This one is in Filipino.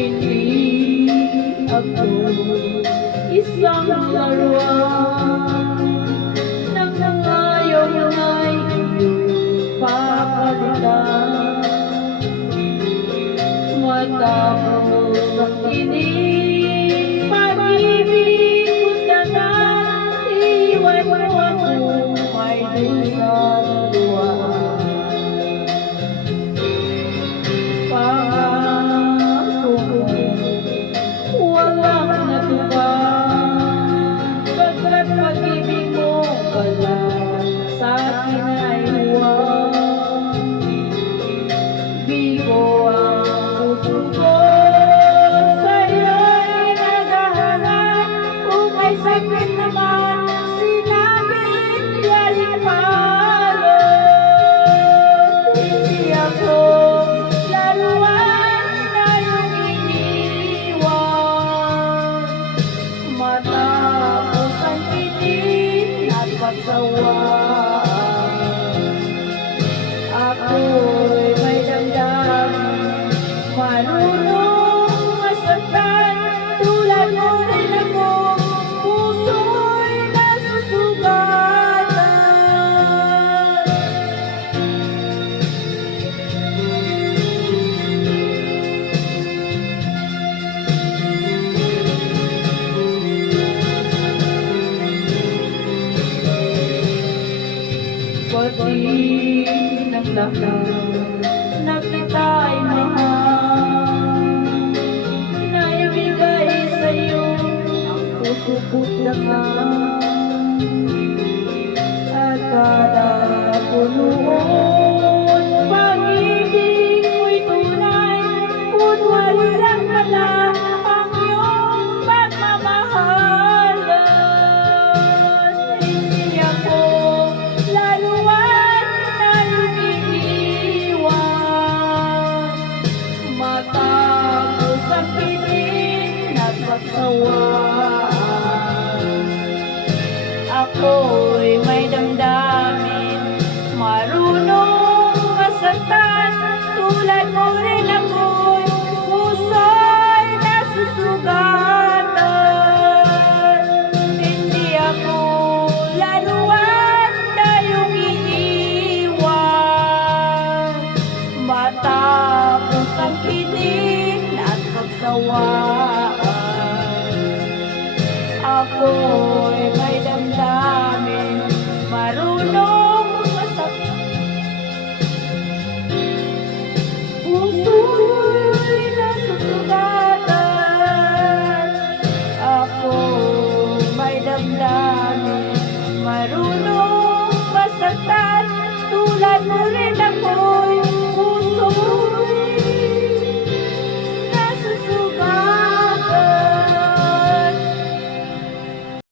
Hindi ako isang laruan ng ngayong ay papalitan. Matapos ang tinig, pag-ibig ko na nga, iwan mo ako may dusang luwan. Pangako ko, walang natupad, pagkat pag-ibig mo pala sa akin ay huwag. Bigo ang puso ko, sa'yo'y naghahanap, kung may sakit naman, sinabing lalipalo. Hindi ako laruan na iyong iniwan. Matapos ang pitin at pagsawaan, ako'y may damdamin, marunong masaktan. Tulad mo rin ako, puso'y nasusugatan. Pati ng lahat na kita'y mahal, naibigay sa'yo ang puso ko't dangal. At kada punuan, pag-ibig mo'y tunay, kunwari lang pala ang iyong pagmamahalan. Hindi ako laruan na iyong iniwan. Matapos ang pitin at pagsawaan, ako'y may damdamin, marunong masaktan. Tulad mo rin ako'y puso'y nasusugatan. Hindi ako laruan na iyong iniwan. Matapos ang pitin at pagsawaan, ako'y